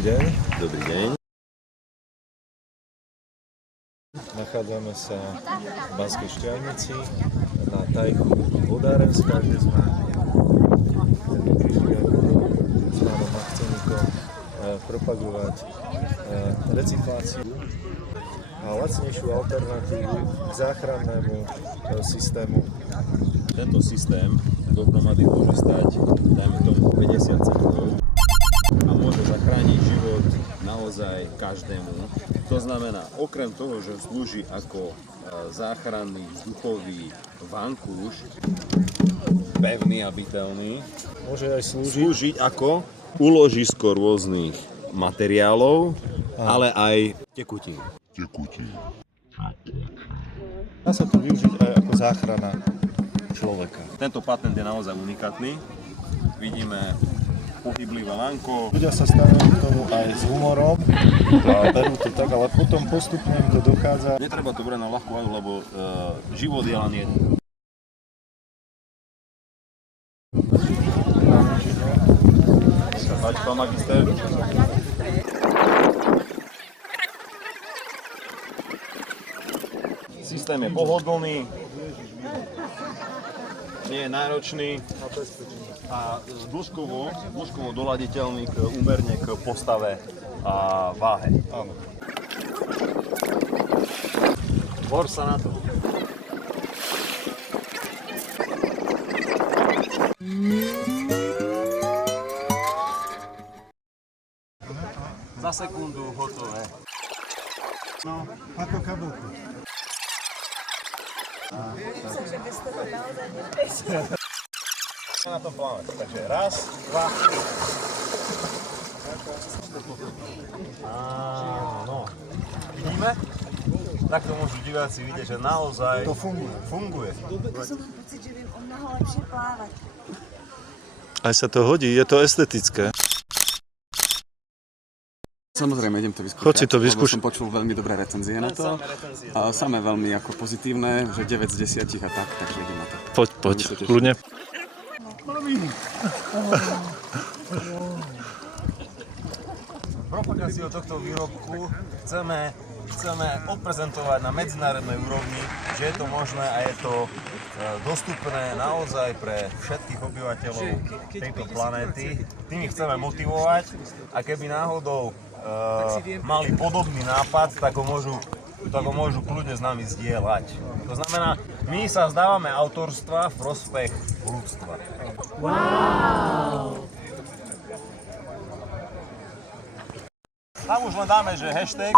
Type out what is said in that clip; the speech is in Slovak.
Dobrý deň. Dobrý deň. Nachádzame sa v Banskej Štiavnici na tajchu Vodárenská, kde sme prišli s pánom Machceníkom propagovať recykláciu a lacnejšiu alternatívu k záchrannému systému. Tento systém dohromady môže stať, dajme tomu, 50 centov a môže zachrániť život naozaj každému. To znamená, okrem toho, že slúži ako záchranný vzduchový vankúš, pevný a bytelný, Môže aj slúžiť ako úložisko rôznych materiálov, ale aj tekutín. Dá sa to využiť aj ako záchrana človeka. Tento patent je naozaj unikátny. Vidíme pohyblivé lanko. Ľudia sa stavajú k tomu aj s humorom a berú to tak, ale potom postupne im to dochádza. Netreba to brať na ľahkú váhu, lebo život je len jeden. Páči, pán magister? Systém je pohodlný, nie je náročný a dĺžkovo doladiteľný úmerne k postave a váhe. Áno. Tvor sa na to. Za sekundu hotové. No, ako kabelku. Na tom pláne. Takže raz, dva. Áno. Vidíme? Takto môžu diváci vidieť, že naozaj To funguje. Ja som mám pocit, že viem o mnoho lepšie plávať. Aj sa to hodí, je to estetické. Samozrejme, idem to vyskúšať. Choď si to vyskúšať. Lebo som počul veľmi dobré recenzie na to. A samé veľmi ako pozitívne, že 9 z 10 a tak, takže idem na to. Poď, kľudne. propagáciou tohto výrobku chceme odprezentovať na medzinárodnej úrovni, že je to možné a je to dostupné naozaj pre všetkých obyvateľov tejto planéty. Tým ich chceme motivovať a keby náhodou mali podobný nápad, tak ho môžu kľudne s nami zdieľať. To znamená, my sa vzdávame autorstva v prospech ľudstva. Wow! Tam už len dáme, že hashtag